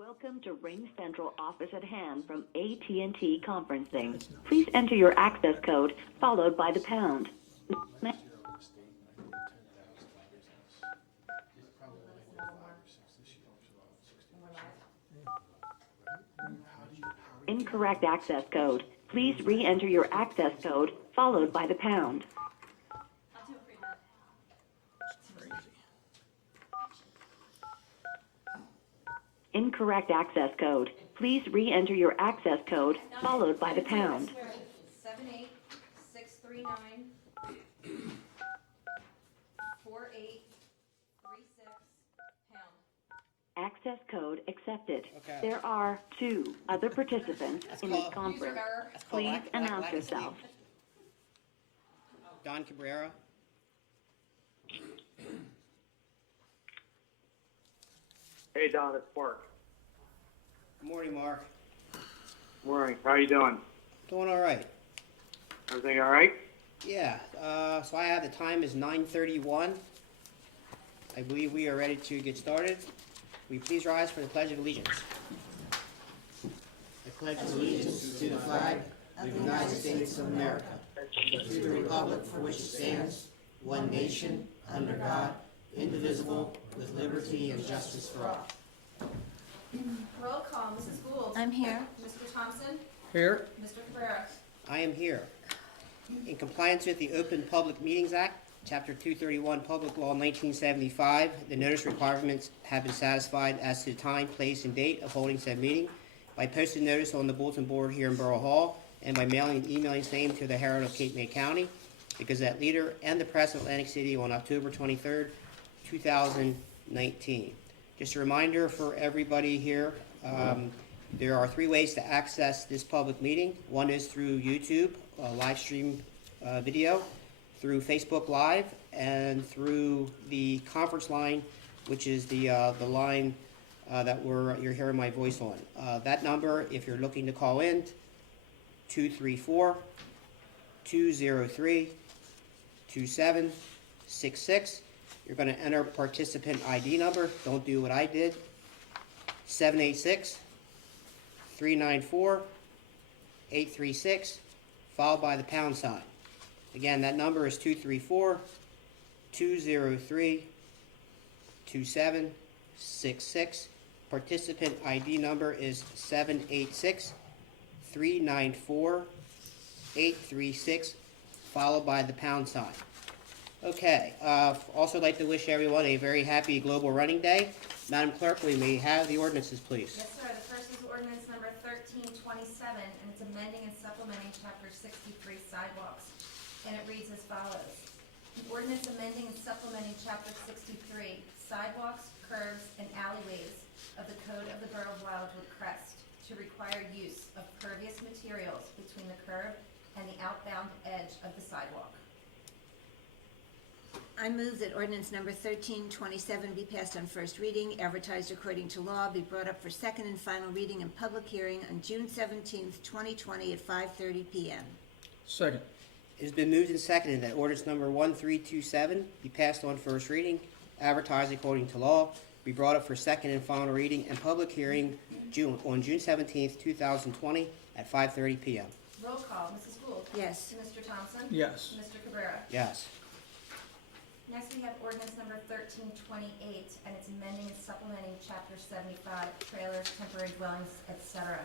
Welcome to Ring Central Office at Hand from AT&T Conferencing. Please enter your access code followed by the pound. Incorrect access code. Please re-enter your access code followed by the pound. Incorrect access code. Please re-enter your access code followed by the pound. 78639 4836 pound. Access code accepted. Okay. There are two other participants in this conference. Please announce yourself. Don Cabrera. Hey Don, it's Mark. Good morning, Mark. Morning. How you doing? Doing all right. Everything all right? Yeah. So I have the time is 9:31. I believe we are ready to get started. Will you please rise for the Pledge of Allegiance? I pledge allegiance to the flag of the United States of America, and to the republic for which it stands, one nation, under God, indivisible, with liberty and justice for all. Roll call, Mrs. Gould. I'm here. Mr. Thompson. Here. Mr. Cabrera. I am here. In compliance with the Open Public Meetings Act, Chapter 231, Public Law 1975, the notice requirements have been satisfied as to the time, place, and date of holding said meeting by posting notice on the bulletin board here in Borough Hall and by mailing and emailing same to the Herald of Cape May County, the Gazette Leader, and the Press of Atlantic City on October 23rd, 2019. Just a reminder for everybody here, there are three ways to access this public meeting. One is through YouTube, live stream video, through Facebook Live, and through the conference line, which is the line that you're hearing my voice on. That number, if you're looking to call in, 234-203-2766. You're going to enter participant ID number. Don't do what I did. 786-394-836, followed by the pound sign. Again, that number is 234-203-2766. Participant ID number is 786-394-836, followed by the pound sign. Okay, also like to wish everyone a very happy Global Running Day. Madam Clerk, we may have the ordinances, please. Yes, sir. The first is ordinance number 1327, and it's amending and supplementing Chapter 63 sidewalks. And it reads as follows. An ordinance amending and supplementing Chapter 63 sidewalks, curbs, and alleyways of the Code of the Borough of Wildwood Crest to require use of pervious materials between the curb and the outbound edge of the sidewalk. I move that ordinance number 1327 be passed on first reading, advertised according to law, be brought up for second and final reading and public hearing on June 17th, 2020 at 5:30 p.m. Second. It has been moved and seconded that ordinance number 1327 be passed on first reading, advertised according to law, be brought up for second and final reading and public hearing on June 17th, 2020 at 5:30 p.m. Roll call, Mrs. Gould. Yes. Mr. Thompson. Yes. Mr. Cabrera. Yes. Next, we have ordinance number 1328, and it's amending and supplementing Chapter 75, trailers, temporary dwellings, etc.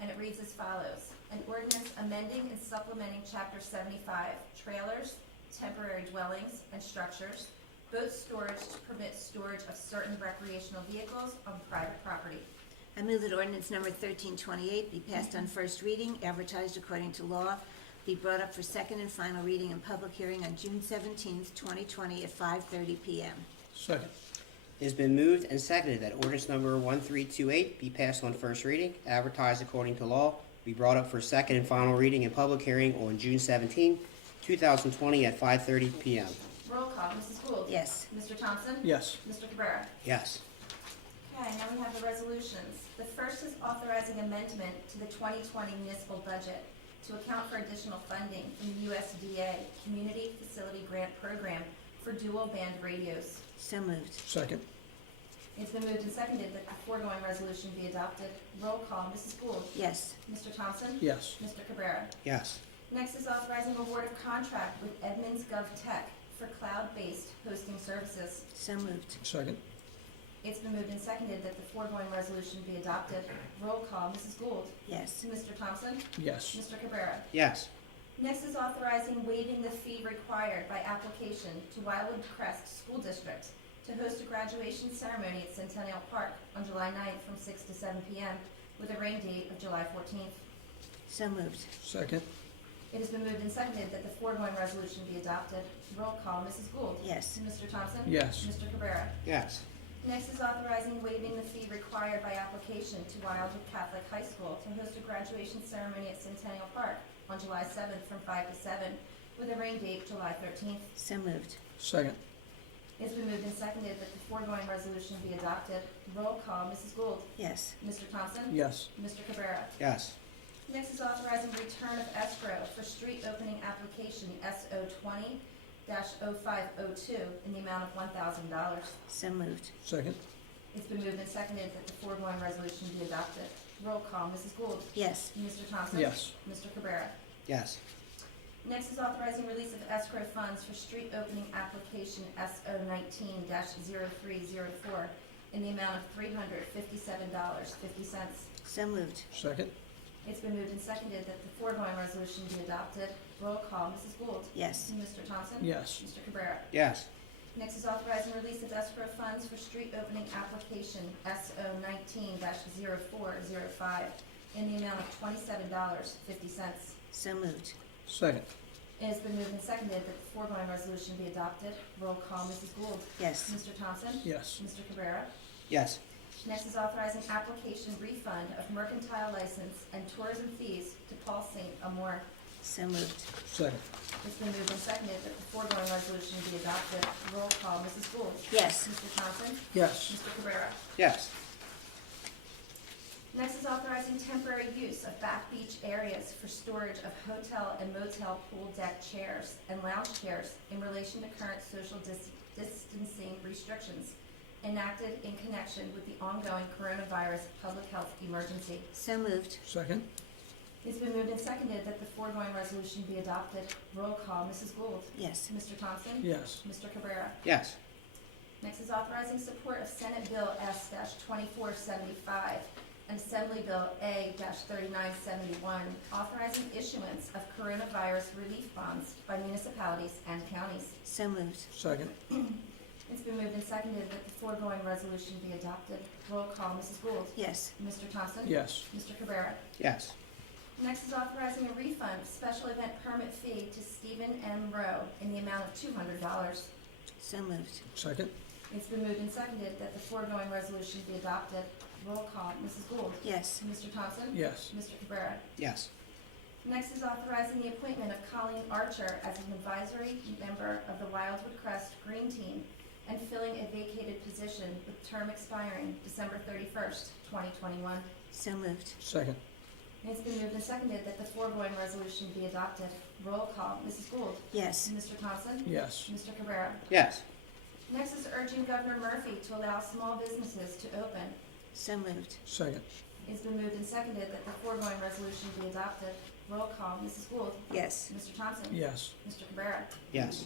And it reads as follows. An ordinance amending and supplementing Chapter 75, trailers, temporary dwellings, and structures, boat storage to permit storage of certain recreational vehicles on private property. I move that ordinance number 1328 be passed on first reading, advertised according to law, be brought up for second and final reading and public hearing on June 17th, 2020 at 5:30 p.m. Second. It has been moved and seconded that ordinance number 1328 be passed on first reading, advertised according to law, be brought up for second and final reading and public hearing on June 17, 2020 at 5:30 p.m. Roll call, Mrs. Gould. Yes. Mr. Thompson. Yes. Mr. Cabrera. Yes. Okay, now we have the resolutions. The first is authorizing amendment to the 2020 municipal budget to account for additional funding from the USDA Community Facility Grant Program for dual band radios. So moved. Second. It's been moved and seconded that the foregoing resolution be adopted. Roll call, Mrs. Gould. Yes. Mr. Thompson? Yes. Mr. Cabrera? Yes. Next is authorizing award of contract with Edmunds GovTech for cloud-based hosting services. So moved. Second. It's been moved and seconded that the foregoing resolution be adopted. Roll call, Mrs. Gould. Yes. Mr. Thompson? Yes. Mr. Cabrera? Yes. Next is authorizing waiving the fee required by application to Wildwood Crest School District to host a graduation ceremony at Centennial Park on July 9th from 6 to 7 p.m. with a rain date of July 14th. So moved. Second. It has been moved and seconded that the foregoing resolution be adopted. Roll call, Mrs. Gould. Yes. Mr. Thompson? Yes. Mr. Cabrera? Yes. Next is authorizing waiving the fee required by application to Wildwood Catholic High School to host a graduation ceremony at Centennial Park on July 7th from 5 to 7 with a rain date July 13th. So moved. Second. It's been moved and seconded that the foregoing resolution be adopted. Roll call, Mrs. Gould. Yes. Mr. Thompson? Yes. Mr. Cabrera? Yes. Next is authorizing return of escrow for street opening application SO 20-0502 in the amount of $1,000. So moved. Second. It's been moved and seconded that the foregoing resolution be adopted. Roll call, Mrs. Gould. Yes. Mr. Thompson? Yes. Mr. Cabrera? Yes. Next is authorizing release of escrow funds for street opening application SO 19-0304 in the amount of $357.50. So moved. Second. It's been moved and seconded that the foregoing resolution be adopted. Roll call, Mrs. Gould. Yes. Mr. Thompson? Yes. Mr. Cabrera? Yes. Next is authorizing release of escrow funds for street opening application SO 19-0405 in the amount of $27.50. So moved. Second. It has been moved and seconded that the foregoing resolution be adopted. Roll call, Mrs. Gould. Yes. Mr. Thompson? Yes. Mr. Cabrera? Yes. Next is authorizing application refund of mercantile license and tourism fees to Paul St. Amour. So moved. Second. It's been moved and seconded that the foregoing resolution be adopted. Roll call, Mrs. Gould. Yes. Mr. Thompson? Yes. Mr. Cabrera? Yes. Next is authorizing temporary use of back beach areas for storage of hotel and motel pool deck chairs and lounge chairs in relation to current social distancing restrictions enacted in connection with the ongoing coronavirus public health emergency. So moved. Second. It's been moved and seconded that the foregoing resolution be adopted. Roll call, Mrs. Gould. Yes. Mr. Thompson? Yes. Mr. Cabrera? Yes. Next is authorizing support of Senate Bill S-2475 and Assembly Bill A-3971, authorizing issuance of coronavirus relief bonds by municipalities and counties. So moved. Second. It's been moved and seconded that the foregoing resolution be adopted. Roll call, Mrs. Gould. Yes. Mr. Thompson? Yes. Mr. Cabrera? Yes. Next is authorizing a refund of special event permit fee to Stephen M. Rowe in the amount of $200. So moved. Second. It's been moved and seconded that the foregoing resolution be adopted. Roll call, Mrs. Gould. Yes. Mr. Thompson? Yes. Mr. Cabrera? Yes. Next is authorizing the appointment of Colleen Archer as an advisory member of the Wildwood Crest Green Team and filling a vacated position with term expiring December 31st, 2021. So moved. Second. It's been moved and seconded that the foregoing resolution be adopted. Roll call, Mrs. Gould. Yes. Mr. Thompson? Yes. Mr. Cabrera? Yes. Next is urging Governor Murphy to allow small businesses to open. So moved. Second. It's been moved and seconded that the foregoing resolution be adopted. Roll call, Mrs. Gould. Yes. Mr. Thompson? Yes. Mr. Cabrera? Yes.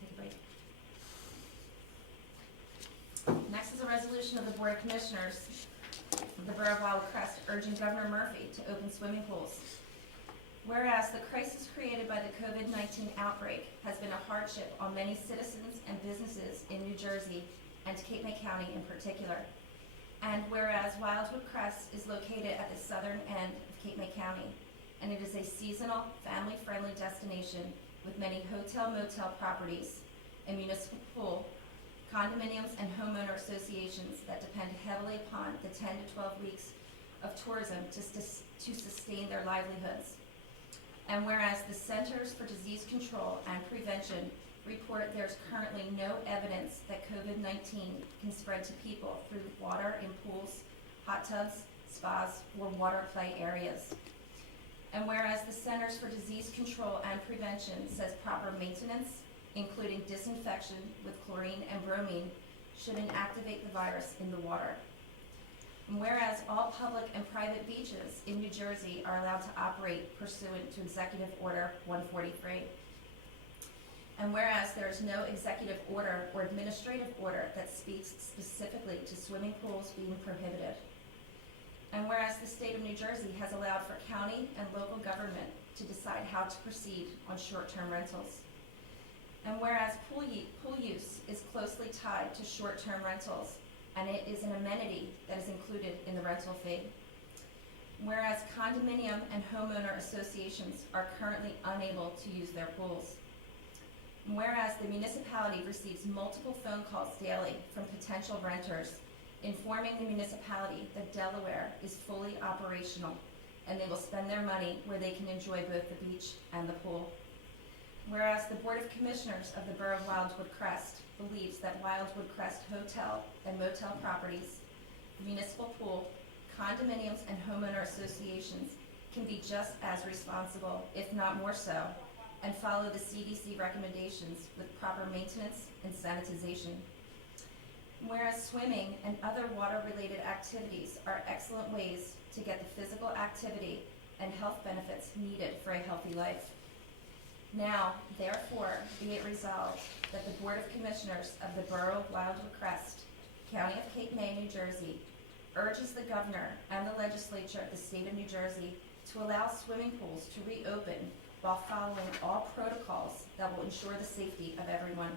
Take a break. Next is a resolution of the Board of Commissioners of the Borough of Wildwood Crest urging Governor Murphy to open swimming pools. Whereas the crisis created by the COVID-19 outbreak has been a hardship on many citizens and businesses in New Jersey and Cape May County in particular. And whereas Wildwood Crest is located at the southern end of Cape May County, and it is a seasonal, family-friendly destination with many hotel-motel properties, a municipal pool, condominiums, and homeowner associations that depend heavily upon the 10 to 12 weeks of tourism to sustain their livelihoods. And whereas the Centers for Disease Control and Prevention report there's currently no evidence that COVID-19 can spread to people through water in pools, hot tubs, spas, or water play areas. And whereas the Centers for Disease Control and Prevention says proper maintenance, including disinfection with chlorine and bromine, should inactivate the virus in the water. And whereas all public and private beaches in New Jersey are allowed to operate pursuant to Executive Order 143. And whereas there is no executive order or administrative order that speaks specifically to swimming pools being prohibited. And whereas the state of New Jersey has allowed for county and local government to decide how to proceed on short-term rentals. And whereas pool use is closely tied to short-term rentals, and it is an amenity that is included in the rental fee. Whereas condominium and homeowner associations are currently unable to use their pools. Whereas the municipality receives multiple phone calls daily from potential renters informing the municipality that Delaware is fully operational and they will spend their money where they can enjoy both the beach and the pool. Whereas the Board of Commissioners of the Borough of Wildwood Crest believes that Wildwood Crest Hotel and Motel properties, the municipal pool, condominiums, and homeowner associations can be just as responsible, if not more so, and follow the CDC recommendations with proper maintenance and sanitization. Whereas swimming and other water-related activities are excellent ways to get the physical activity and health benefits needed for a healthy life. Now, therefore, be it resolved that the Board of Commissioners of the Borough of Wildwood Crest, County of Cape May, New Jersey, urges the Governor and the Legislature of the State of New Jersey to allow swimming pools to reopen while following all protocols that will ensure the safety of everyone.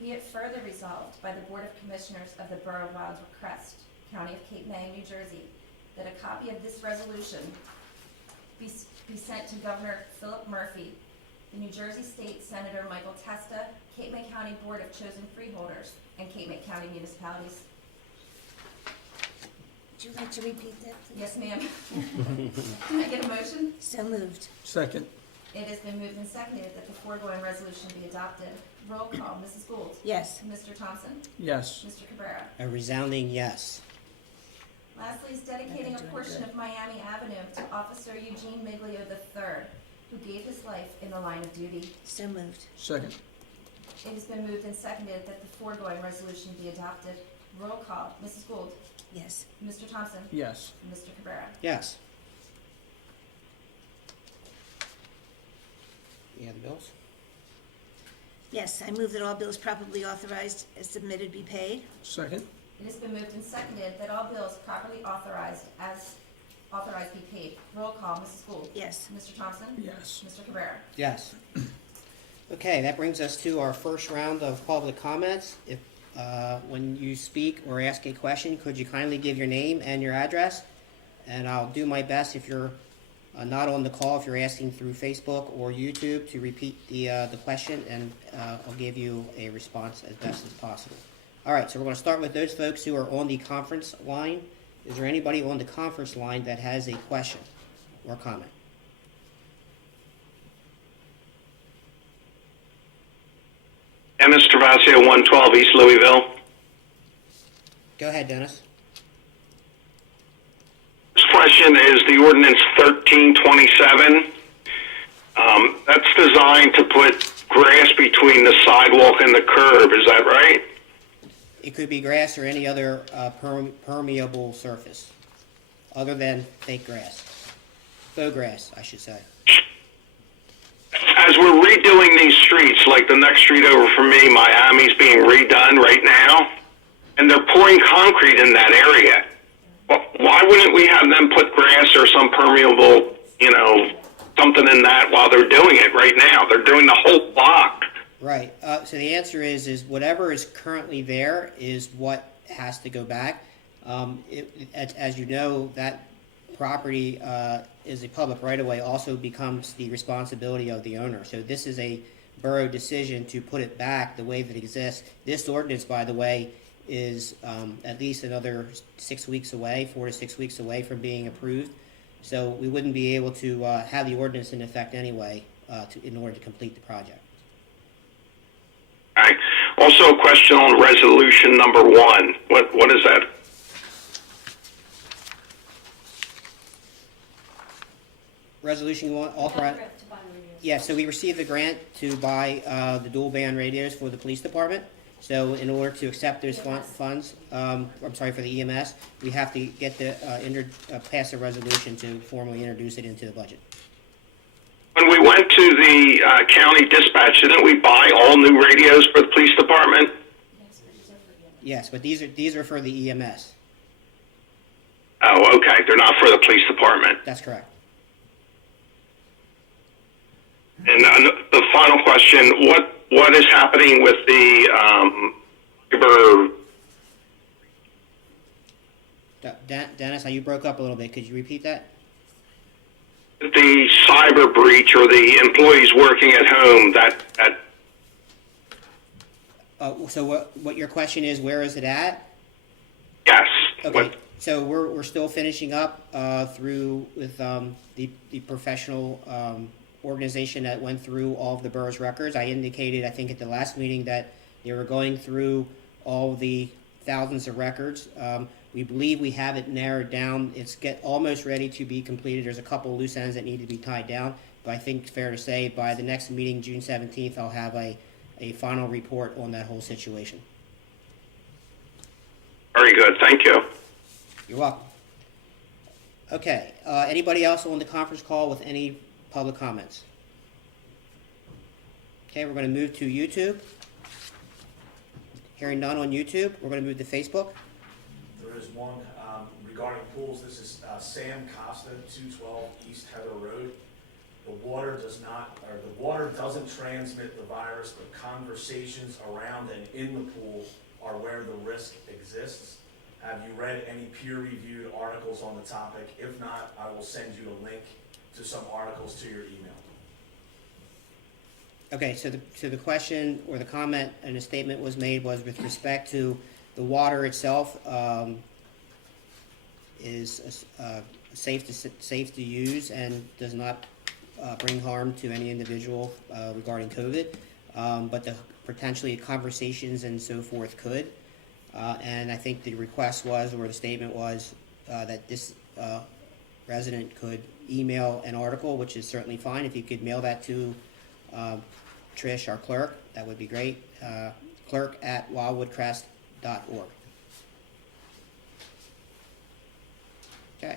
Be it further resolved by the Board of Commissioners of the Borough of Wildwood Crest, County of Cape May, New Jersey, that a copy of this resolution be sent to Governor Philip Murphy, the New Jersey State Senator Michael Testa, Cape May County Board of Chosen Freeholders, and Cape May County municipalities. Would you like to repeat that, please? Yes, ma'am. Can I get a motion? So moved. Second. It has been moved and seconded that the foregoing resolution be adopted. Roll call, Mrs. Gould. Yes. Mr. Thompson. Yes. Mr. Cabrera. A resounding yes. Lastly is dedicating a portion of Miami Avenue to Officer Eugene Miglio III, who gave his life in the line of duty. So moved. Second. It has been moved and seconded that the foregoing resolution be adopted. Roll call, Mrs. Gould. Yes. Mr. Thompson. Yes. Mr. Cabrera. Yes. Any other bills? Yes, I move that all bills properly authorized as submitted be paid. Second. It has been moved and seconded that all bills properly authorized be paid. Roll call, Mrs. Gould. Yes. Mr. Thompson. Yes. Mr. Cabrera. Yes. Okay, that brings us to our first round of public comments. If, when you speak or ask a question, could you kindly give your name and your address? And I'll do my best if you're not on the call, if you're asking through Facebook or YouTube, to repeat the question, and I'll give you a response as best as possible. All right, so we're going to start with those folks who are on the conference line. Is there anybody on the conference line that has a question or comment? Dennis Travasio, 112 East Louisville. Go ahead, Dennis. This question is the ordinance 1327. That's designed to put grass between the sidewalk and the curb. Is that right? It could be grass or any other permeable surface, other than fake grass. Faux grass, I should say. As we're redoing these streets, like the next street over from me, Miami's being redone right now, and they're pouring concrete in that area. Why wouldn't we have them put grass or some permeable, something in that while they're doing it right now? They're doing the whole block. Right. So the answer is whatever is currently there is what has to go back. As you know, that property is a public right-of-way, also becomes the responsibility of the owner. So this is a borough decision to put it back the way that it exists. This ordinance, by the way, is at least another 6 weeks away, 4 to 6 weeks away from being approved. So we wouldn't be able to have the ordinance in effect anyway in order to complete the project. All right. Also, a question on resolution number 1. What is that? Resolution you want authorize? Yeah, so we received a grant to buy the dual band radios for the police department. So in order to accept those funds, I'm sorry, for the EMS, we have to get pass a resolution to formally introduce it into the budget. When we went to the county dispatch, didn't we buy all new radios for the police department? Yes, but these are for the EMS. Oh, okay. They're not for the police department. That's correct. And the final question: what is happening with the labor? Dennis, you broke up a little bit. Could you repeat that? The cyber breach or the employees working at home? So what your question is? Where is it at? Yes. Okay. What- So we're still finishing up through with the professional organization that went through all of the borough's records. I indicated, I think, at the last meeting that they were going through all the thousands of records. We believe we have it narrowed down. It's almost ready to be completed. There's a couple loose ends that need to be tied down, but I think it's fair to say by the next meeting, June 17th, I'll have a final report on that whole situation. Very good. Thank you. You're welcome. Okay, anybody else on the conference call with any public comments? Okay, we're going to move to YouTube. Hearing none on YouTube, we're going to move to Facebook. There is one regarding pools. This is Sam Costa, 212 East Heather Road. The water doesn't transmit the virus, but conversations around and in the pool are where the risk exists. Have you read any peer-reviewed articles on the topic? If not, I will send you a link to some articles to your email. Okay, so the question or the comment and the statement was made was with respect to the water itself is safe to use and does not bring harm to any individual regarding COVID, but the potentially conversations and so forth could. And I think the request was, or the statement was, that this resident could email an article, which is certainly fine. If you could mail that to Trish, our clerk, that would be great. clerk@wildwoodcrest.org. Okay.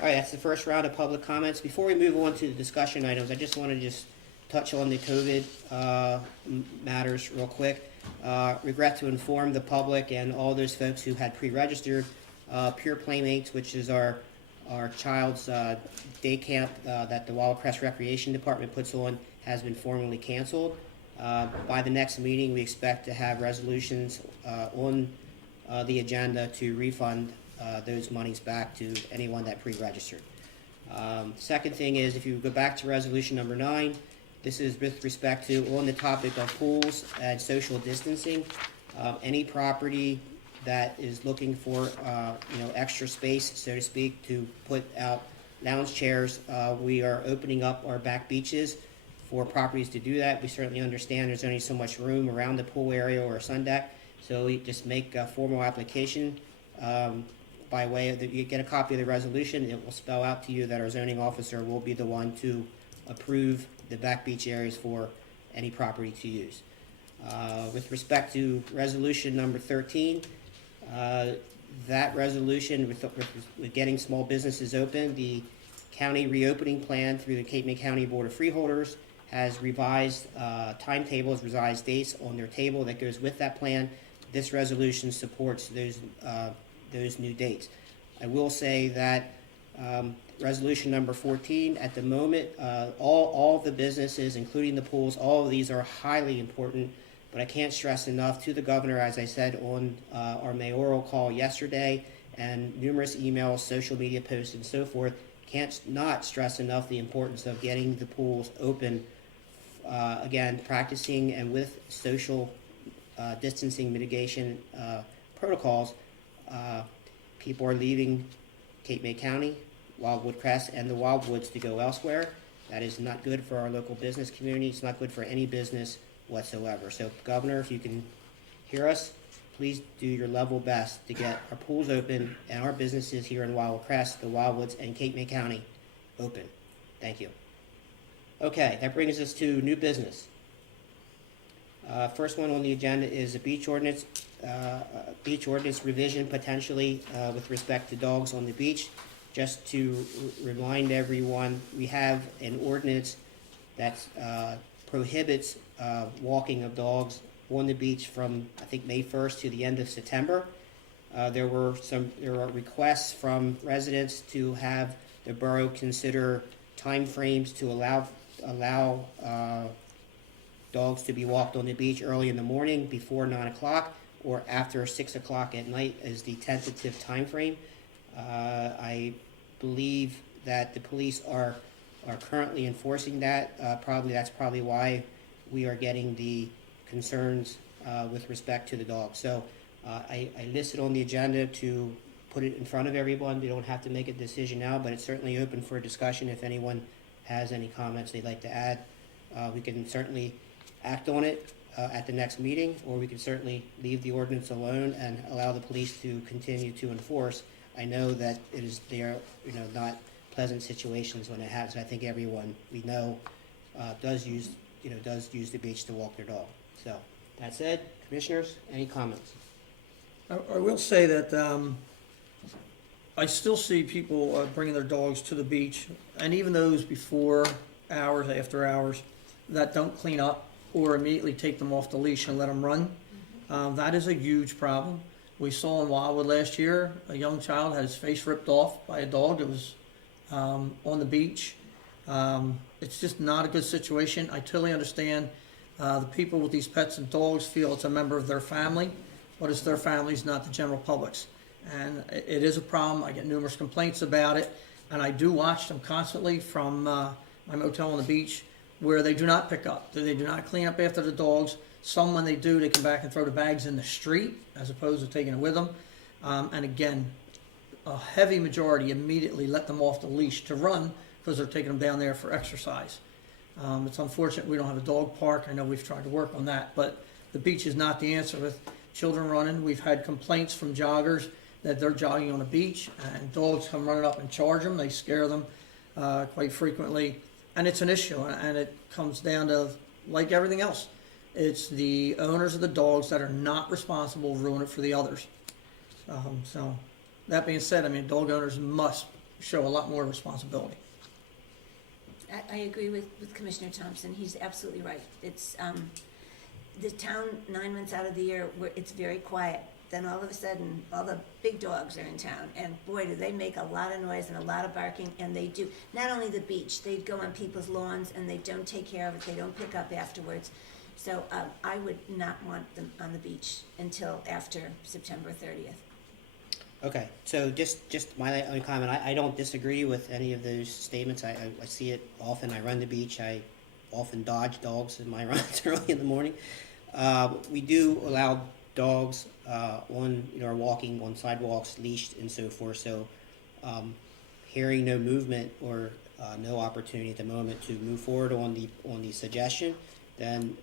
All right, that's the first round of public comments. Before we move on to the discussion items, I just want to touch on the COVID matters real quick. Regret to inform the public and all those folks who had pre-registered, Pure Playmates, which is our child's day camp that the Wild Crest Recreation Department puts on, has been formally canceled. By the next meeting, we expect to have resolutions on the agenda to refund those monies back to anyone that pre-registered. Second thing is, if you go back to resolution number 9, this is with respect to, on the topic of pools and social distancing, any property that is looking for extra space, so to speak, to put out lounge chairs. We are opening up our back beaches for properties to do that. We certainly understand there's only so much room around the pool area or sun deck, so we just make a formal application by way of you get a copy of the resolution. It will spell out to you that our zoning officer will be the one to approve the back beach areas for any property to use. With respect to resolution number 13, that resolution with getting small businesses open, the county reopening plan through the Cape May County Board of Freeholders has revised timetables, revised dates on their table that goes with that plan. This resolution supports those new dates. I will say that resolution number 14, at the moment, all the businesses, including the pools, all of these are highly important, but I can't stress enough to the governor, as I said on our mayoral call yesterday, and numerous emails, social media posts, and so forth, can't not stress enough the importance of getting the pools open, again, practicing and with social distancing mitigation protocols. People are leaving Cape May County, Wildwood Crest, and the Wildwoods to go elsewhere. That is not good for our local business community. It's not good for any business whatsoever. So, Governor, if you can hear us, please do your level best to get our pools open and our businesses here in Wildwood Crest, the Wildwoods, and Cape May County open. Thank you. Okay, that brings us to new business. First one on the agenda is a beach ordinance revision potentially with respect to dogs on the beach. Just to remind everyone, we have an ordinance that prohibits walking of dogs on the beach from, I think, May 1st to the end of September. There are requests from residents to have the borough consider timeframes to allow dogs to be walked on the beach early in the morning before 9 o'clock or after 6 o'clock at night is the tentative time frame. I believe that the police are currently enforcing that. That's probably why we are getting the concerns with respect to the dogs. So I listed on the agenda to put it in front of everyone. We don't have to make a decision now, but it's certainly open for discussion. If anyone has any comments they'd like to add, we can certainly act on it at the next meeting, or we can certainly leave the ordinance alone and allow the police to continue to enforce. I know that they are not pleasant situations when it happens. I think everyone we know does use the beach to walk their dog. So that said, commissioners, any comments? I will say that I still see people bringing their dogs to the beach, and even those before hours, after hours, that don't clean up or immediately take them off the leash and let them run. That is a huge problem. We saw in Wildwood last year, a young child had his face ripped off by a dog that was on the beach. It's just not a good situation. I totally understand the people with these pets and dogs feel it's a member of their family, but it's their families, not the general public's. And it is a problem. I get numerous complaints about it, and I do watch them constantly from my motel on the beach, where they do not pick up. They do not clean up after the dogs. Some, when they do, they come back and throw the bags in the street as opposed to taking it with them. And again, a heavy majority immediately let them off the leash to run because they're taking them down there for exercise. It's unfortunate we don't have a dog park. I know we've tried to work on that, but the beach is not the answer with children running. We've had complaints from joggers that they're jogging on the beach and dogs come running up and charge them. They scare them quite frequently. And it's an issue, and it comes down to, like everything else, it's the owners of the dogs that are not responsible ruin it for the others. So that being said, I mean, dog owners must show a lot more responsibility. I agree with Commissioner Thompson. He's absolutely right. It's the town 9 months out of the year where it's very quiet. Then all of a sudden, all the big dogs are in town, and boy, do they make a lot of noise and a lot of barking. And they do not only the beach; they go on people's lawns and they don't take care of it. They don't pick up afterwards. So I would not want them on the beach until after September 30th. Okay, so just my own comment. I don't disagree with any of those statements. I see it often. I run the beach. I often dodge dogs in my runs early in the morning. We do allow dogs are walking on sidewalks, leashed, and so forth. So, hearing no movement or no opportunity at the moment to move forward on the suggestion, then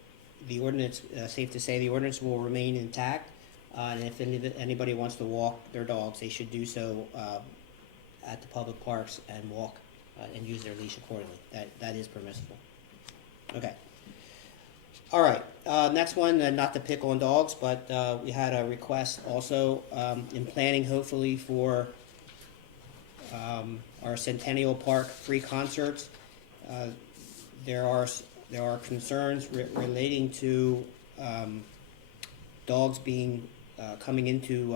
the ordinance, safe to say, the ordinance will remain intact. And if anybody wants to walk their dogs, they should do so at the public parks and walk and use their leash accordingly. That is permissible. Okay. All right. Next one, not to pick on dogs, but we had a request also in planning, hopefully, for our Centennial Park free concerts. There are concerns relating to dogs being coming into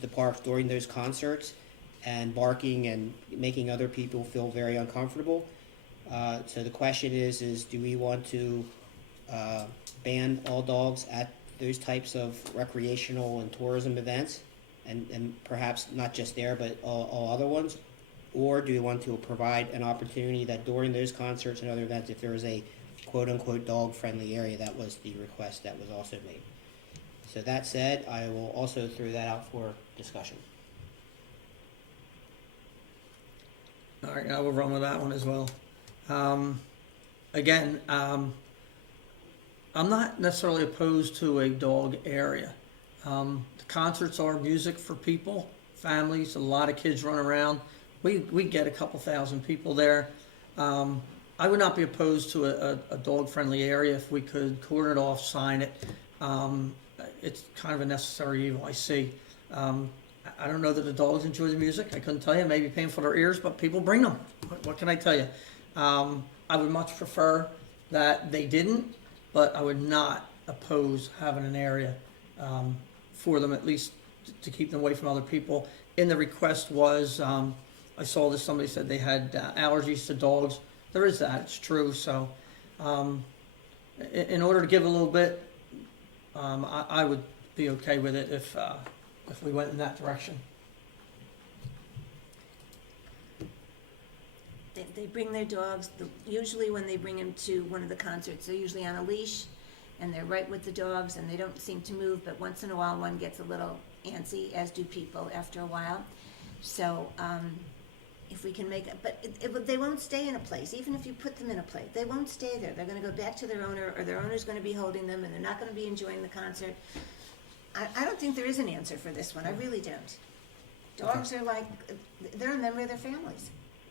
the parks during those concerts and barking and making other people feel very uncomfortable. So the question is do we want to ban all dogs at those types of recreational and tourism events, and perhaps not just there, but all other ones? Or do we want to provide an opportunity that during those concerts and other events, if there is a quote-unquote dog-friendly area? That was the request that was also made. So that said, I will also throw that out for discussion. All right, I will run with that one as well. Again, I'm not necessarily opposed to a dog area. The concerts are music for people, families, a lot of kids run around. We get a couple thousand people there. I would not be opposed to a dog-friendly area if we could cordon it off, sign it. It's kind of a necessary evil, I see. I don't know that the dogs enjoy the music. I couldn't tell you. Maybe painful to their ears, but people bring them. What can I tell you? I would much prefer that they didn't, but I would not oppose having an area for them, at least to keep them away from other people. In the request was, I saw this, somebody said they had allergies to dogs. There is that, it's true. So in order to give a little bit, I would be okay with it if we went in that direction. They bring their dogs, usually when they bring them to one of the concerts, they're usually on a leash, and they're right with the dogs, and they don't seem to move, but once in a while, one gets a little antsy, as do people after a while. So, if we can make it, but they won't stay in a place, even if you put them in a place, they won't stay there. They're gonna go back to their owner, or their owner's gonna be holding them, and they're not gonna be enjoying the concert. I don't think there is an answer for this one, I really don't. Dogs are like, they're a member of their families.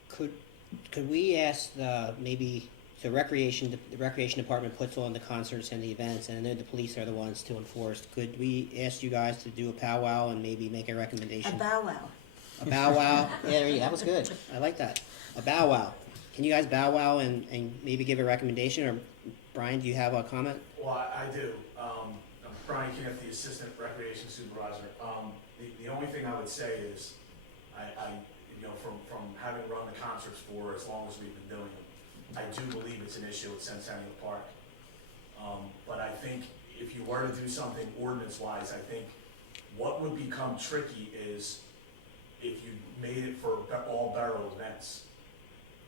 Could we ask maybe the recreation department puts on the concerts and the events, and I know the police are the ones to enforce. Could we ask you guys to do a powwow and maybe make a recommendation? A bow wow. A bow wow. Yeah, that was good. I like that. A bow wow. Can you guys bow wow and maybe give a recommendation? Or Brian, do you have a comment? Well, I do. I'm Brian Kniff, the Assistant Recreation Supervisor. The only thing I would say is, from having run the concerts for as long as we've been doing them, I do believe it's an issue at Centennial Park. But I think if you were to do something ordinance-wise, I think what would become tricky is if you made it for all borough events.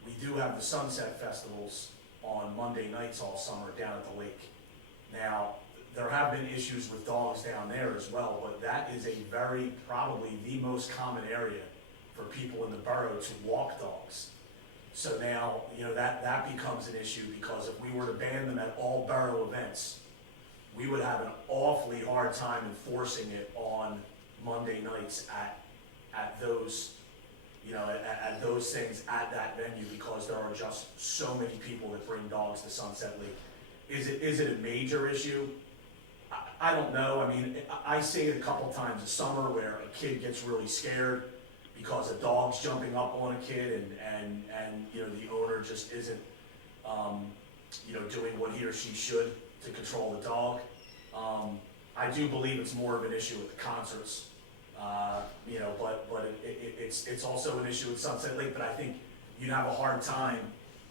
We do have the Sunset Festivals on Monday nights all summer down at the lake. Now, there have been issues with dogs down there as well, but that is probably the most common area for people in the borough to walk dogs. So now, that becomes an issue, because if we were to ban them at all borough events, we would have an awfully hard time enforcing it on Monday nights at those, at those things at that venue, because there are just so many people that bring dogs to Sunset Lake. Is it a major issue? I don't know. I mean, I see it a couple times a summer where a kid gets really scared because a dog's jumping up on a kid, and the owner just isn't doing what he or she should to control the dog. I do believe it's more of an issue at the concerts, but it's also an issue at Sunset Lake. But I think you'd have a hard time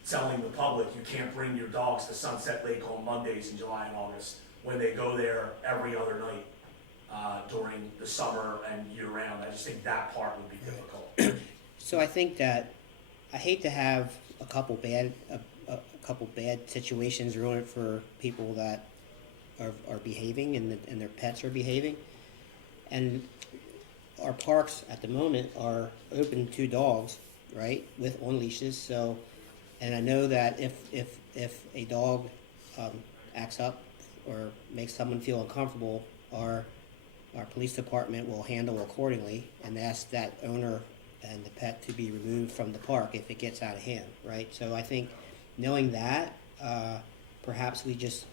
telling the public you can't bring your dogs to Sunset Lake on Mondays in July and August, when they go there every other night during the summer and year-round. I just think that part would be difficult. So I think that I hate to have a couple bad situations ruin it for people that are behaving and their pets are behaving. And our parks at the moment are open to dogs, right, with on leashes. So, and I know that if a dog acts up or makes someone feel uncomfortable, our police department will handle accordingly and ask that owner and the pet to be removed from the park if it gets out of hand, right? So I think knowing that, perhaps we just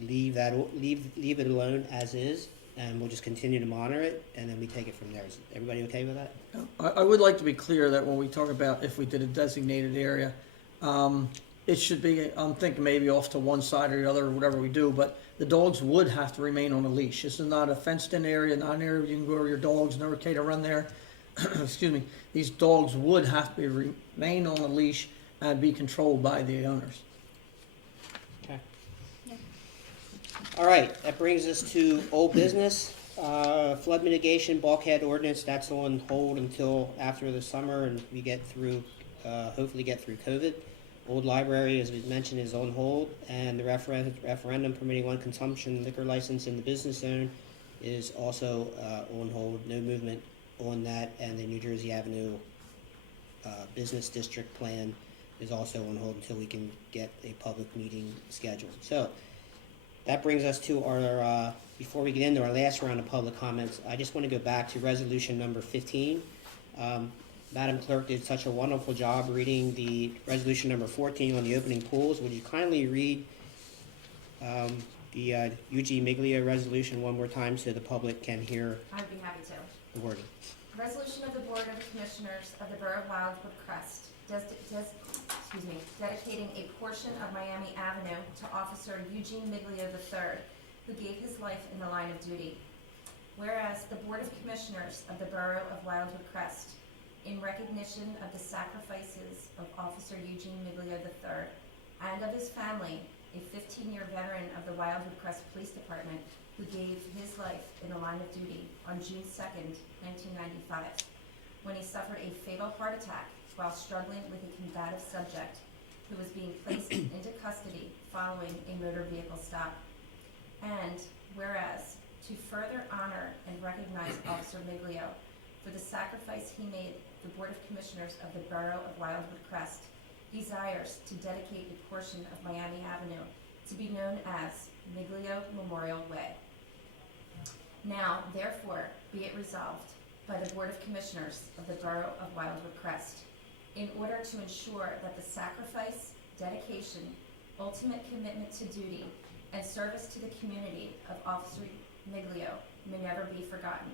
leave it alone as is, and we'll just continue to monitor it, and then we take it from there. Is everybody okay with that? I would like to be clear that when we talk about if we did a designated area, it should be, I'm thinking maybe off to one side or the other, or whatever we do, but the dogs would have to remain on a leash. This is not a fenced-in area, not an area where you can go over your dogs, no okay to run there. Excuse me. These dogs would have to remain on a leash and be controlled by the owners. Okay. Yeah. All right, that brings us to old business. Flood mitigation, bulkhead ordinance, that's on hold until after the summer, and we get through, hopefully get through COVID. Old library, as we mentioned, is on hold, and the referendum permitting one consumption liquor license in the business zone is also on hold. No movement on that, and the New Jersey Avenue business district plan is also on hold until we can get a public meeting scheduled. So that brings us to our, before we get into our last round of public comments, I just want to go back to resolution number 15. Madam Clerk did such a wonderful job reading the resolution number 14 on the opening pools. Would you kindly read the Eugene Miglio resolution one more time so the public can hear I'd be happy to. the wording? Resolution of the Board of Commissioners of the Borough of Wildwood Crest, dedicating a portion of Miami Avenue to Officer Eugene Miglio III, who gave his life in the line of duty. Whereas the Board of Commissioners of the Borough of Wildwood Crest, in recognition of the sacrifices of Officer Eugene Miglio III and of his family, a 15-year veteran of the Wildwood Crest Police Department who gave his life in the line of duty on June 2nd, 1995, when he suffered a fatal heart attack while struggling with a combative subject who was being placed into custody following a motor vehicle stop. And whereas, to further honor and recognize Officer Miglio for the sacrifice he made, the Board of Commissioners of the Borough of Wildwood Crest desires to dedicate a portion of Miami Avenue to be known as Miglio Memorial Way. Now, therefore, be it resolved by the Board of Commissioners of the Borough of Wildwood Crest, in order to ensure that the sacrifice, dedication, ultimate commitment to duty, and service to the community of Officer Miglio may never be forgotten.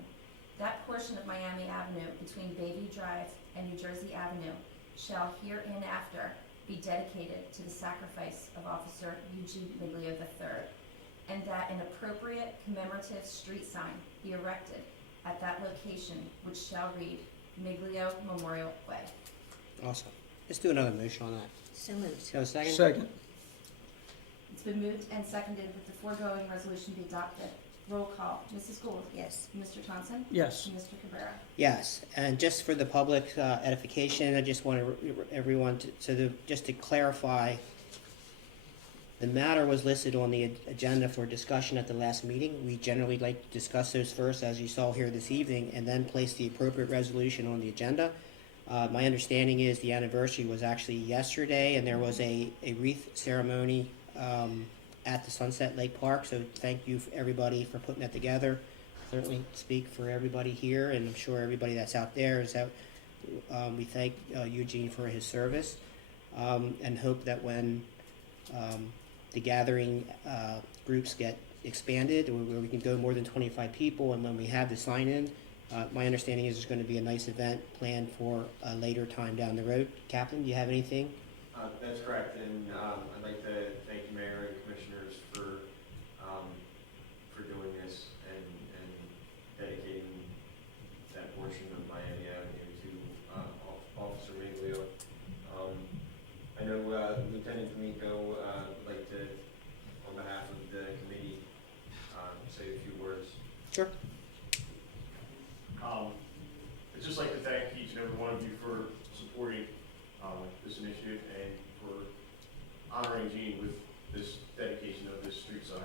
That portion of Miami Avenue between Bayview Drive and New Jersey Avenue shall hereinafter be dedicated to the sacrifice of Officer Eugene Miglio III, and that an appropriate commemorative street sign be erected at that location, which shall read Miglio Memorial Way. Awesome. Let's do another motion on that. So moved. So a second? Second. It's been moved and seconded that the foregoing resolution be adopted. Roll call. Mrs. Gould. Yes. Mr. Thompson. Yes. And Mr. Cabrera. Yes, and just for the public edification, I just want everyone just to clarify, the matter was listed on the agenda for discussion at the last meeting. We generally like to discuss those first, as you saw here this evening, and then place the appropriate resolution on the agenda. My understanding is the anniversary was actually yesterday, and there was a wreath ceremony at the Sunset Lake Park, so thank you everybody for putting that together. Certainly speak for everybody here, and I'm sure everybody that's out there is that we thank Eugene for his service, and hope that when the gathering groups get expanded, where we can go more than 25 people, and when we have the sign-in, my understanding is there's going to be a nice event planned for a later time down the road. Captain, do you have anything? That's correct, and I'd like to thank you, Mayor and Commissioners, for doing this and dedicating that portion of Miami Avenue to Officer Miglio. I know Lieutenant D'Amico would like to, on behalf of the committee, say a few words. Sure. I'd just like to thank each and every one of you for supporting this initiative and for honoring Gene with this dedication of this street sign.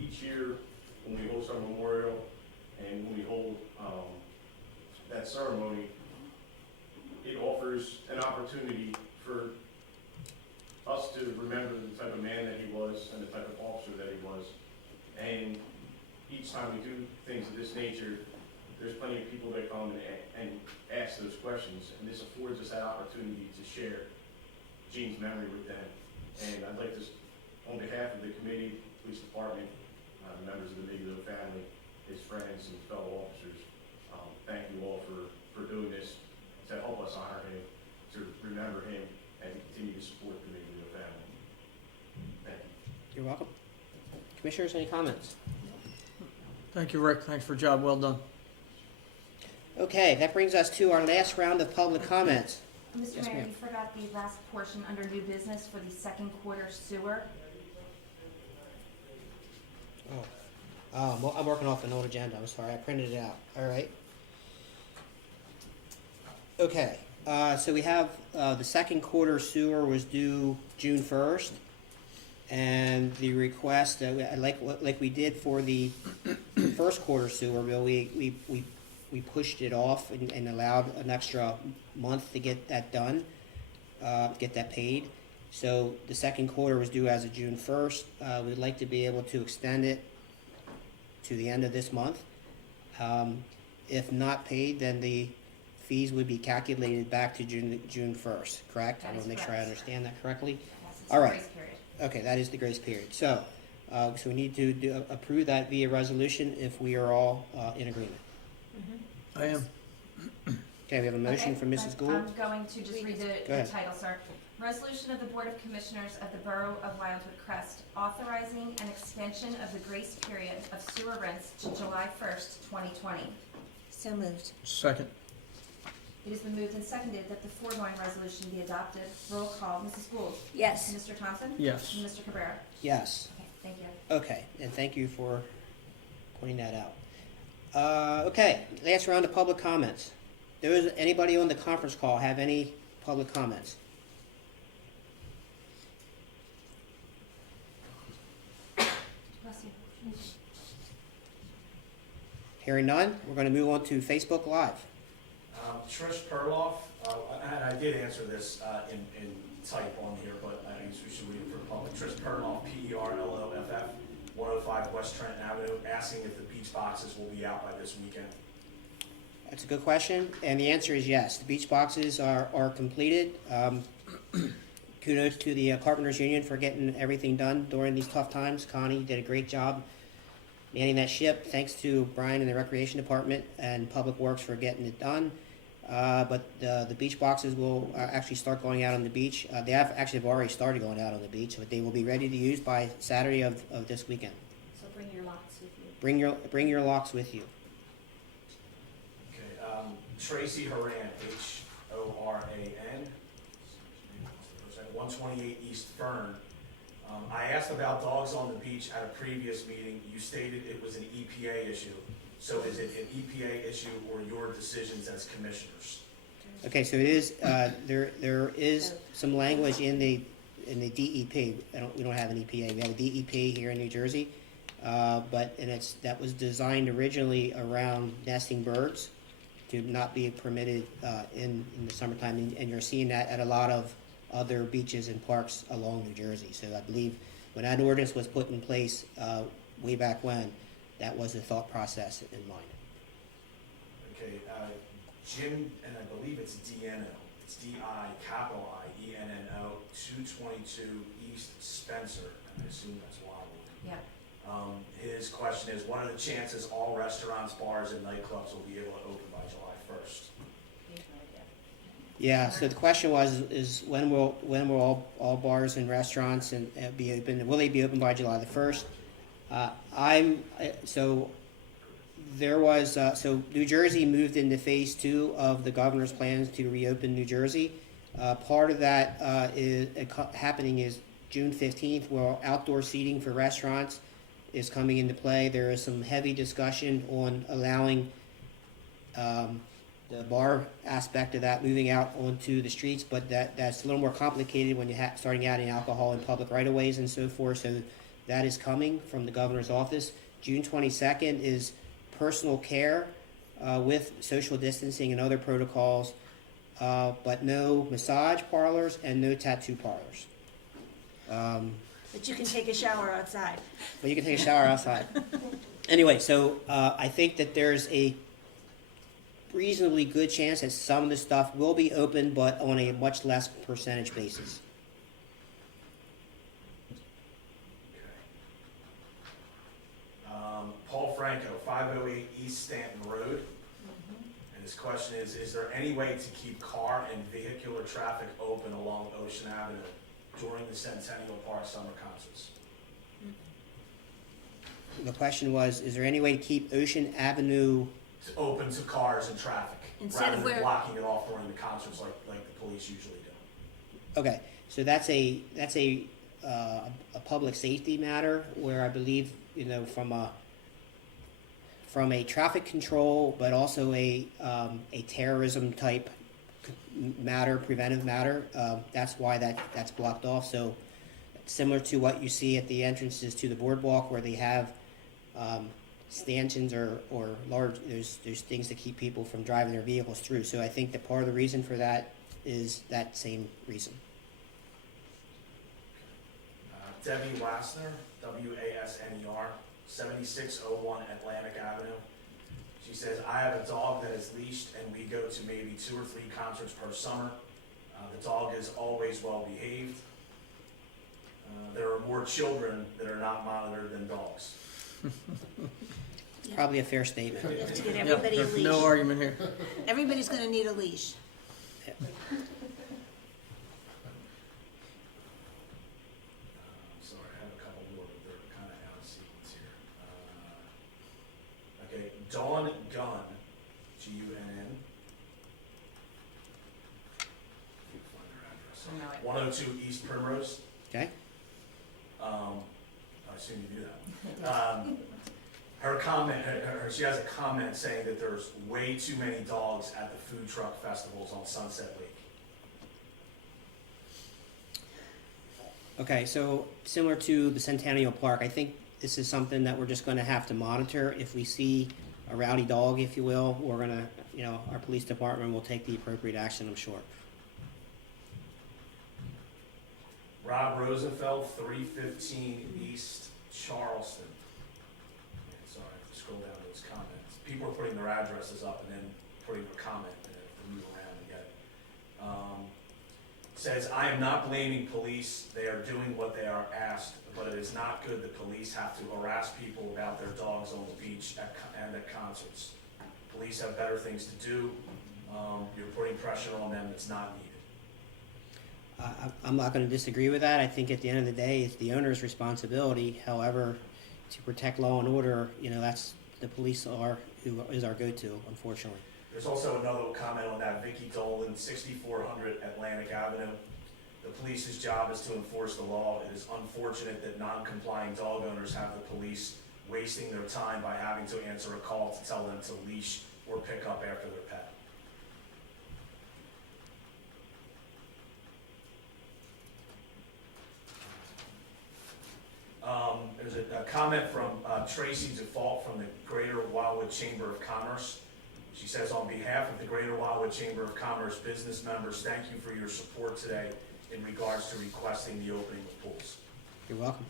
Each year, when we host our memorial and when we hold that ceremony, it offers an opportunity for us to remember the type of man that he was and the type of officer that he was. And each time we do things of this nature, there's plenty of people that come and ask those questions, and this affords us that opportunity to share Gene's memory with them. And I'd like to, on behalf of the committee, police department, members of the Miglio family, his friends and fellow officers, thank you all for doing this to help us honor him, to remember him, and to continue to support the Miglio family. Thank you. You're welcome. Commissioners, any comments? Thank you, Rick. Thanks for a job well done. Okay, that brings us to our last round of public comments. Mr. Yes, Mayor, ma'am. you forgot the last portion under new business for the second quarter sewer. Well, I'm working off an old agenda. I'm sorry, I printed it out. All right. Okay, so we have the second quarter sewer was due June 1st, and the request like we did for the first quarter sewer bill, we pushed it off and allowed an extra month to get that done, get that paid. So the second quarter was due as of June 1st. We'd like to be able to extend it to the end of this month. if not paid, then the fees would be calculated back to June 1st, correct? I That want is to make sure I correct. understand that correctly. Yes, it's All a right. grace period. Okay, that is the grace period. So we need to approve that via resolution if we are all in agreement. I am. Okay, we have a motion Okay, from Mrs. Gould. I'm going to just read Go the ahead. title, sir. Resolution of the Board of Commissioners of the Borough of Wildwood Crest authorizing an extension of the grace period of sewer rents to July 1st, 2020. So moved. Second. It has been moved and seconded that the foregoing resolution be adopted. Roll call, Mrs. Gould. Yes. Mr. Thompson? Yes. And Mr. Cabrera? Yes. Okay, thank you. Okay, and thank you for pointing that out. Okay, last round of public comments. Anybody on the conference call have any public comments? Bless you. Hearing none, we're going to move on to Facebook Live. Trish Perloff, and I did answer this in type on here, but I guess we should read it for the public. Trish Perloff, Perloff, 105 West Trenton Avenue, asking if the beach boxes will be out by this weekend. That's a good question, and the answer is yes. The beach boxes are completed. Kudos to the Carpenters Union for getting everything done during these tough times. Connie did a great job manning that ship. Thanks to Brian and the Recreation Department and Public Works for getting it done. But the beach boxes will actually start going out on the beach. They have already started going out on the beach, but they will be ready to use by Saturday of this weekend. So bring your locks with you. Bring your locks with you. Okay, Tracy Horan, Horan, 128 East Fern. I asked about dogs on the beach at a previous meeting. You stated it was an EPA issue. So is it an EPA issue or your decisions as commissioners? Okay, so it is, there is some language in the DEP. We don't have an EPA. We have a DEP here in New Jersey. That was designed originally around nesting birds to not be permitted in the summertime. And you're seeing that at a lot of other beaches and parks along New Jersey. So I believe when that ordinance was put in place way back when, that was the thought process in mind. Okay, Jim, and I believe it's DNO. It's DIENNO, 222 East Spencer, and I assume that's Wildwood. Yeah. His question is, what are the chances all restaurants, bars, and nightclubs will be able to open by July 1st? Yeah, so the question is when will all bars and restaurants and be open? Will they be open by July the 1st? So New Jersey moved into phase 2 of the governor's plans to reopen New Jersey. Part of that is happening is June 15th, where outdoor seating for restaurants is coming into play. There is some heavy discussion on allowing the bar aspect of that moving out onto the streets, but that's a little more complicated when you're starting adding alcohol in public right-of-ways and so forth. So that is coming from the governor's office. June 22nd is personal care with social distancing and other protocols, but no massage parlors and no tattoo parlors. But you can take a shower outside. But you can take a shower outside. Anyway, so I think that there's a reasonably good chance that some of the stuff will be open, but on a much less percentage basis. Paul Franco, 508 East Stanton Road. And his question is there any way to keep car and vehicular traffic open along Ocean Avenue during the Centennial Park summer concerts? The question was, is there any way to keep Ocean Avenue? Open to cars and traffic, Instead rather of than where- blocking it off during the concerts like the police usually do. Okay, so that's a public safety matter where I believe, from a traffic control, but also a terrorism type matter, preventive matter. That's why that's blocked off. So similar to what you see at the entrances to the boardwalk, where they have stanchions or large, there's things to keep people from driving their vehicles through. So I think that part of the reason for that is that same reason. Debbie Wassner, WASNER, 7601 Atlantic Avenue. She says, I have a dog that is leashed and we go to maybe 2 or 3 concerts per summer. The dog is always well behaved. There are more children that are not monitored than dogs. Probably a fair statement. You have to get Yep, everybody a there's no leash. argument here. Everybody's gonna need a leash. Sorry, I have a couple more, but they're kind of out of sequence here. Okay, Dawn Gunn, Gunn. Find her address. 102 East Primrose. Okay? I assume you knew that. Her comment, she has a comment saying that there's way too many dogs at the food truck festivals on Sunset Lake. Okay, so similar to the Centennial Park, I think this is something that we're just gonna have to monitor. If we see a rowdy dog, if you will, we're gonna, our police department will take the appropriate action, I'm sure. Rob Rosenfeld, 315 East Charleston. Sorry, I have to scroll down to his comments. People are putting their addresses up and then putting their comment and then have to move around and get it. Says, I am not blaming police. They are doing what they are asked, but it is not good that police have to harass people about their dogs on the beach and at concerts. Police have better things to do. You're putting pressure on them that's not needed. I'm not gonna disagree with that. I think at the end of the day, it's the owner's responsibility. However, to protect law and order, that's, the police who is our go-to, unfortunately. There's also another comment on that, Vicky Dolan, 6400 Atlantic Avenue. The police's job is to enforce the law. It is unfortunate that non-complying dog owners have the police wasting their time by having to answer a call to tell them to leash or pick up after their pet. There's a comment from Tracy Default from the Greater Wildwood Chamber of Commerce. She says, on behalf of the Greater Wildwood Chamber of Commerce business members, thank you for your support today in regards to requesting the opening of pools. You're welcome.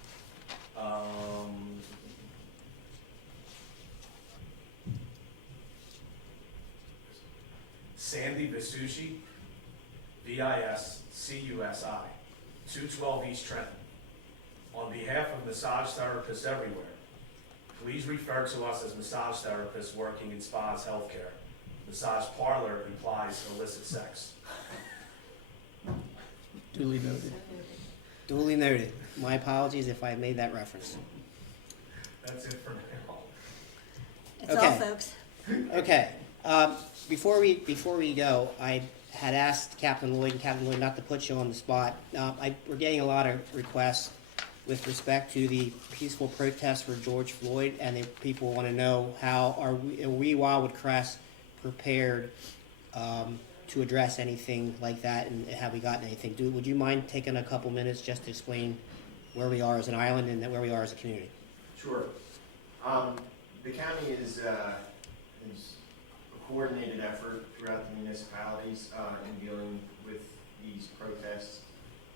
Sandy Visucci, V-I-S-C-U-S-I, 212 East Trenton. On behalf of massage therapists everywhere, please refer to us as massage therapists working in spas healthcare. Massage parlor implies illicit sex. Duly noted. Duly noted. My apologies if I made that reference. That's it for now. That's all, Okay. folks. Okay, before we go, I had asked Captain Lloyd not to put you on the spot. We're getting a lot of requests with respect to the peaceful protest for George Floyd, and people want to know how are we Wildwood Crest prepared to address anything like that, and have we gotten anything? Would you mind taking a couple minutes just to explain where we are as an island and where we are as a community? Sure. The county is a coordinated effort throughout the municipalities in dealing with these protests.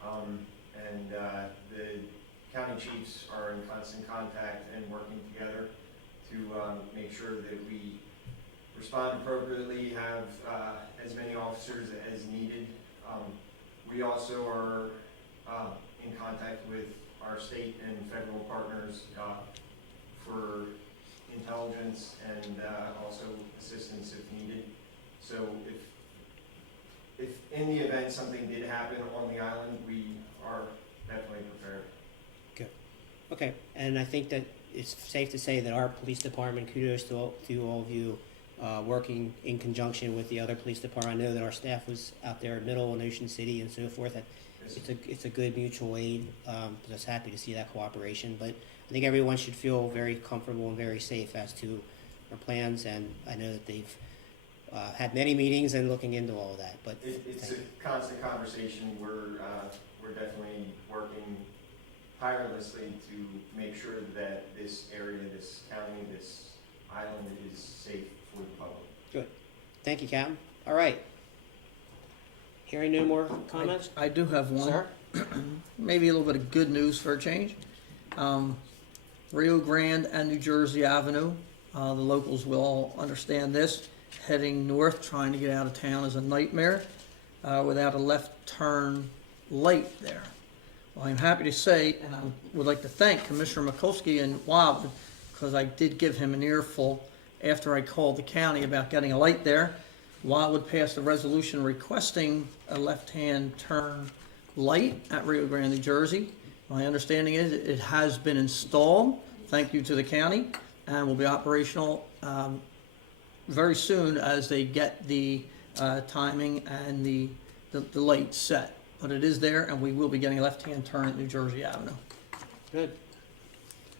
And the county chiefs are in constant contact and working together to make sure that we respond appropriately, have as many officers as needed. We also are in contact with our state and federal partners for intelligence and also assistance if needed. So if in the event something did happen on the island, we are definitely prepared. Good. Okay, and I think that it's safe to say that our police department, kudos to all of you, working in conjunction with the other police department. I know that our staff was out there in Middle and Ocean City and so forth. It's a good mutual aid. Just happy to see that cooperation. But I think everyone should feel very comfortable and very safe as to our plans. And I know that they've had many meetings and looking into all of that. But It's a constant conversation. We're definitely working tirelessly to make sure that this area, this county, this island is safe for the public. good. Thank you, Captain. All right. Hearing no more comments? I do have one. Sir? Maybe a little bit of good news for a change. Rio Grande and New Jersey Avenue The locals will all understand this. Heading north, trying to get out of town is a nightmare without a left turn light there. Well, I'm happy to say, and I would like to thank Commissioner Mikulski in Wildwood, because I did give him an earful after I called the county about getting a light there. Wildwood passed a resolution requesting a left-hand turn light at Rio Grande, New Jersey. My understanding is it has been installed, thank you to the county, and will be operational very soon as they get the timing and the light set. But it is there, and we will be getting a left-hand turn at New Jersey Avenue. Good.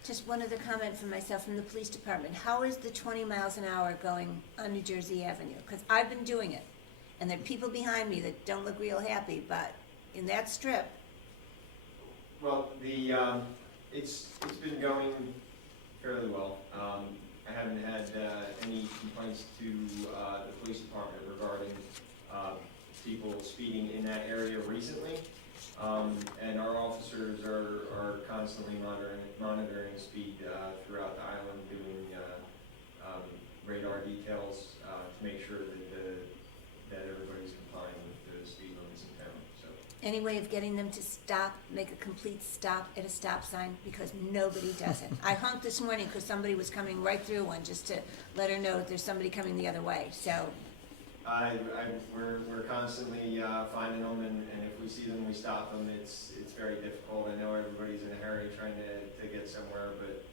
Just one other comment for myself from the police department. How is the 20 miles an hour going on New Jersey Avenue? Because I've been doing it, and there are people behind me that don't look real happy, but in that strip, Well, it's been going fairly well. I haven't had any complaints to the police department regarding people speeding in that area recently. And our officers are constantly monitoring speed throughout the island, doing radar details to make sure that everybody's complying with the speed limits in town. So. any way of getting them to stop, make a complete stop at a stop sign, because nobody does it. I honked this morning because somebody was coming right through one, just to let her know that there's somebody coming the other way, so. We're constantly finding them, and if we see them, we stop them. It's very difficult. I know everybody's in a hurry trying to get somewhere, but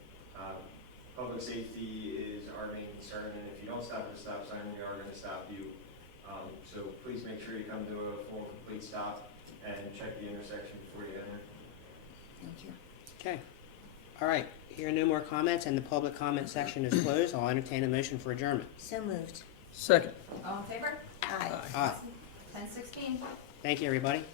public safety is our main concern, and if you don't stop at a stop sign, we are going to stop you. So please make sure you come to a full, complete stop and check the intersection before you enter. Thank you. Okay. All right. Hearing no more comments and the public comment section is closed, I'll entertain a motion for adjournment. So moved. Second. All in favor? Aye. Aye. 10:16. Thank you, everybody.